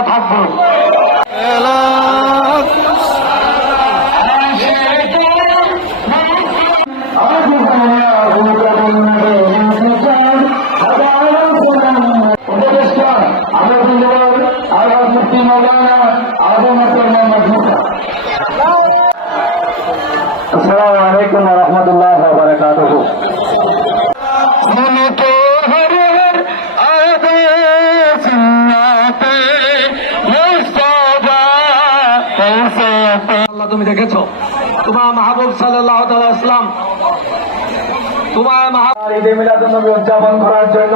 আমরা থাকবো। আসসালামু আলাইকুম ওয়া রাহমাতুল্লাহি ওয়া বারাকাতুহু। তুমি দেখেছো তোমার মাহবুব সাল্লাল্লাহু তাআলা ইসলাম তোমার ঈদে মিলাদুন নবী উদযাপন করার জন্য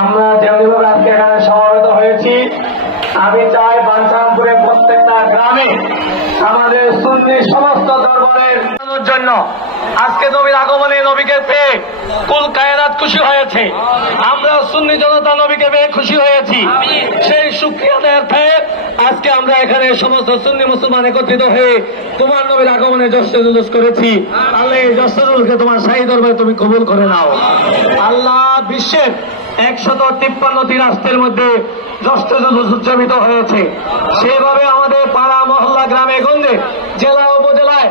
আমরা যেভাবে আজকে এখানে সমবেত হয়েছি, আমি চাই বাঞ্ছারামপুরের প্রত্যেকটা গ্রামে আমাদের সুন্নি সমস্ত দরবারের জন্য আজকে নবীর আগমনে নবীকে পেয়ে কুল কায়নাত খুশি হয়েছে। আমরা সুন্নি জনতা নবীকে পেয়ে খুশি হয়েছি। সেই শুকরিয়া আদায়ার্থে আজকে আমরা এখানে সমস্ত সুন্নি মুসলমান একত্রিত হয়ে তোমার নবীর আগমনে জশ্ন জুলুস করেছি। আল্লাহ এই জশ্ন জুলুসকে তোমার শাহী দরবারে তুমি কবুল করে নাও। আল্লাহ বিশ্বের 153টি রাষ্ট্রের মধ্যে জশ্ন জুলুস উদযাপিত হয়েছে। সেভাবে আমাদের পাড়া মহল্লা গ্রামে গঞ্জে জেলা উপজেলায়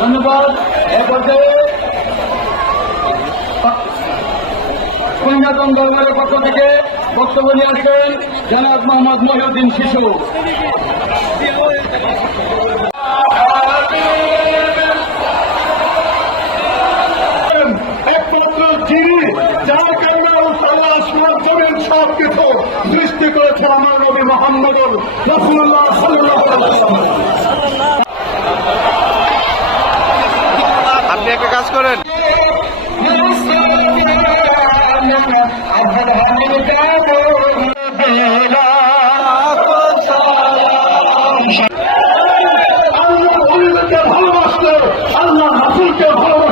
ধন্যবাদ। এ পর্যায়ে পুঞ্জাতন দরবারের পক্ষ থেকে বক্তব্য নিয়ে আসবেন জনাব মোহাম্মদ মহিউদ্দিন শিশু। একমাত্র যিনি যার সব কিছু সৃষ্টি করেছেন আমার নবী মুহাম্মদ রাসূলুল্লাহ সাল্লাল্লাহু আলাইহি ওয়াসাল্লাম। আপনি একটা কাজ করেন, আল্লাহ ভালোবাসলে আল্লাহ রাসূলকে ভালোবাসলে